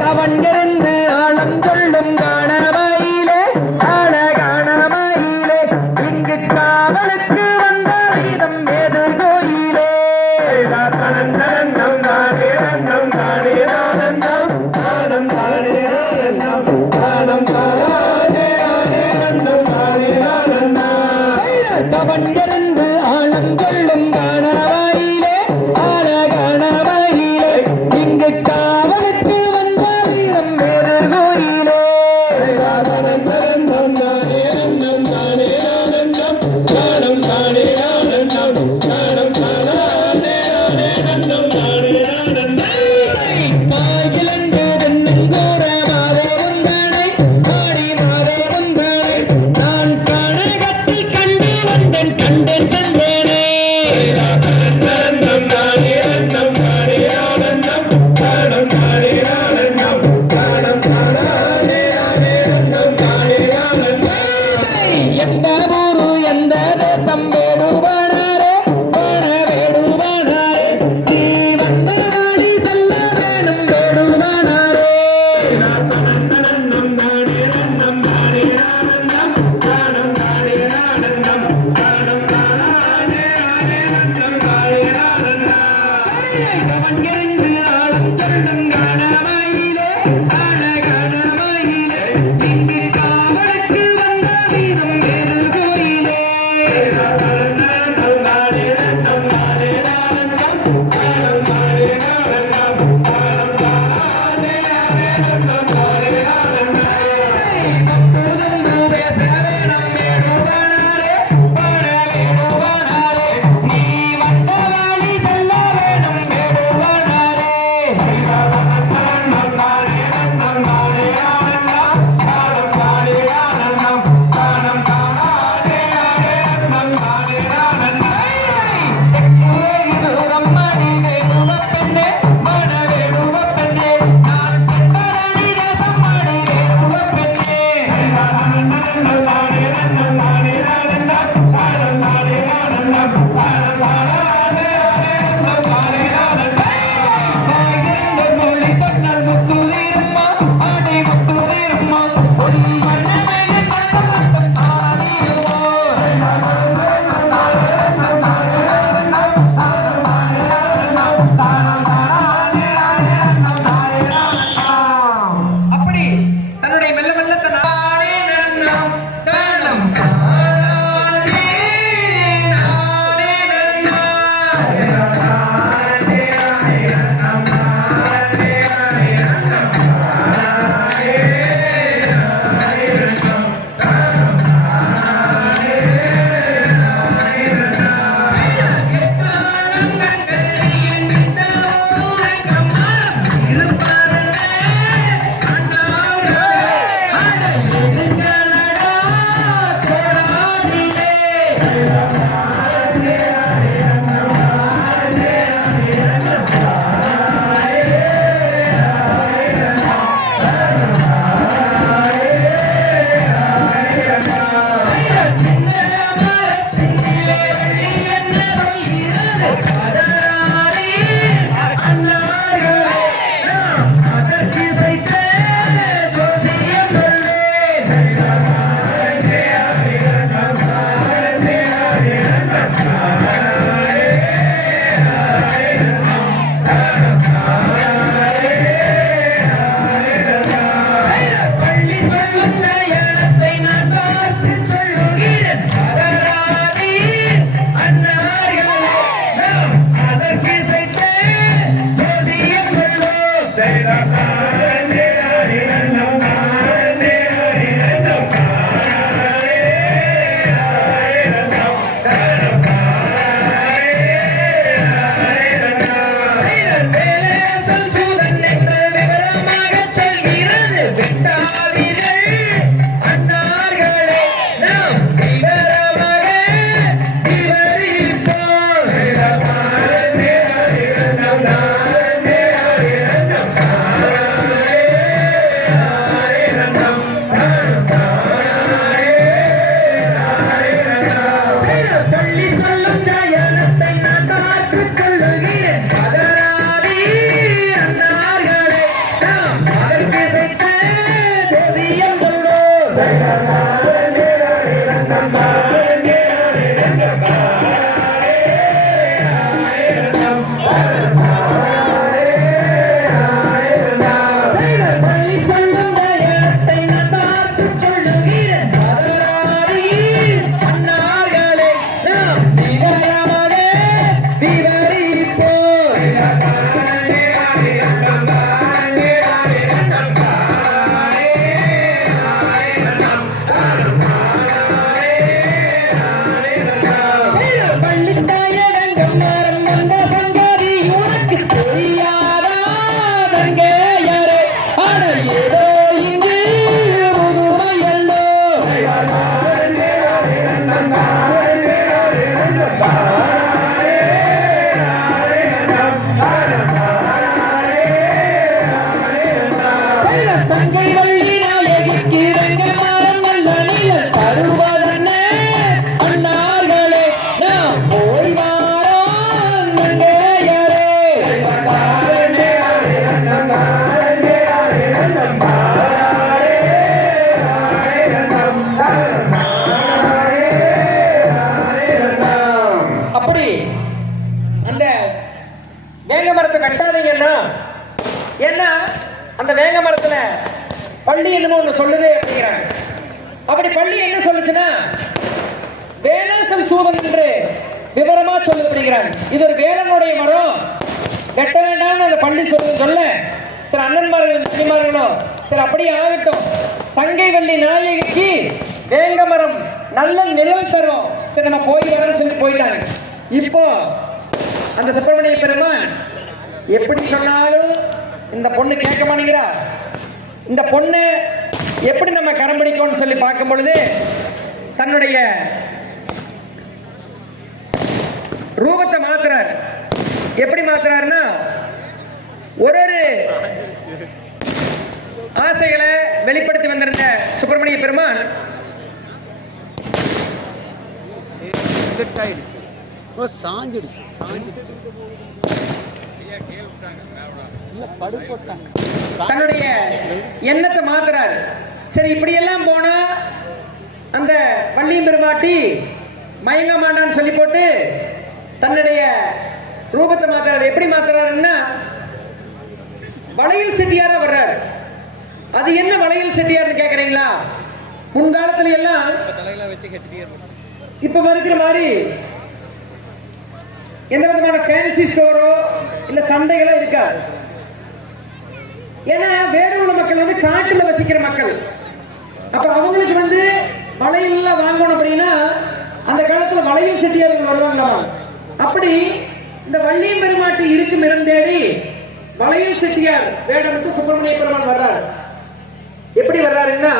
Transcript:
கவன்கிருந்து ஆழம் சொல்லும் காணமையிலே காணமையிலே இங்கு காவலுக்கு வந்த வீதம் ஏது கோயிலே கவன்கிருந்து ஆழம் சொல்லும் காணமையிலே காணமையிலே இங்கு காவலுக்கு வந்த வீதம் ஏது கோயிலே அதற்கு செய்த ஜோதியம் கொண்டோ அந்த வேங்க மரத்துல பள்ளி என்னமோ ஒண்ணு சொல்லுது அப்படிங்கிறாங்க. அப்படி பள்ளி என்ன சொல்லுச்சுன்னா வேளாசல் சூதன் என்று விவரமா சொல்லுது அப்படிங்கிறாங்க. இது ஒரு வேலனுடைய மரம், வெட்ட வேண்டாம்னு அந்த பள்ளி சொல்ல சரி அண்ணன்மார்கள் தனிமார்களும் சரி அப்படியே ஆகட்டும், தங்கை வள்ளி நாயகிக்கு வேங்க மரம் நல்ல நிழல் தரும், சரி நம்ம போய் வரேன்னு சொல்லி போயிட்டாங்க. இப்போ அந்த சுப்பிரமணிய பெருமான் எப்படி சொன்னாலும் இந்த பொண்ணு கேட்க மாட்டேங்கிறா. இந்த பொண்ணு எப்படி நம்ம கரம் பிடிக்கும்னு சொல்லி பார்க்கும் பொழுது தன்னுடைய ரூபத்தை மாத்துறார். எப்படி மாத்துறாருன்னா ஒரு ஆசைகளை வெளிப்படுத்தி வந்திருந்த சுப்பிரமணிய பெருமான் சாஞ்சிடுச்சு தன்னுடைய எண்ணத்தை மாத்துறாரு. சரி இப்படி எல்லாம் போனா அந்த வள்ளியம் பெருமாட்டி மயங்க மாட்டான்னு சொல்லி போட்டு தன்னுடைய ரூபத்தை மாத்துறாரு. எப்படி மாத்துறாருன்னா வளையல் செட்டியாரா வர்றாரு. அது என்ன வளையல் செட்டியார்னு கேக்குறீங்களா? முன்காலத்துல எல்லாம் இப்ப இருக்கிற மாதிரி எந்த விதமான ஃபேன்சி ஸ்டோரோ இல்ல சந்தைகளோ இருக்காது. ஏன்னா வேடுகுல மக்கள் வந்து காட்டுல வசிக்கிற மக்கள். அப்ப அவங்களுக்கு வந்து வளையல் வாங்கணும் அப்படின்னா அந்த காலத்துல வளையல் செட்டியார்கள் வருவாங்களாம். அப்படி இந்த வள்ளியம் பெருமாட்டி இருக்கும் இடம் தேடி வளையல் செட்டியார் வேடமிட்டு சுப்பிரமணிய பெருமான் வர்றாரு. எப்படி வர்றாருன்னா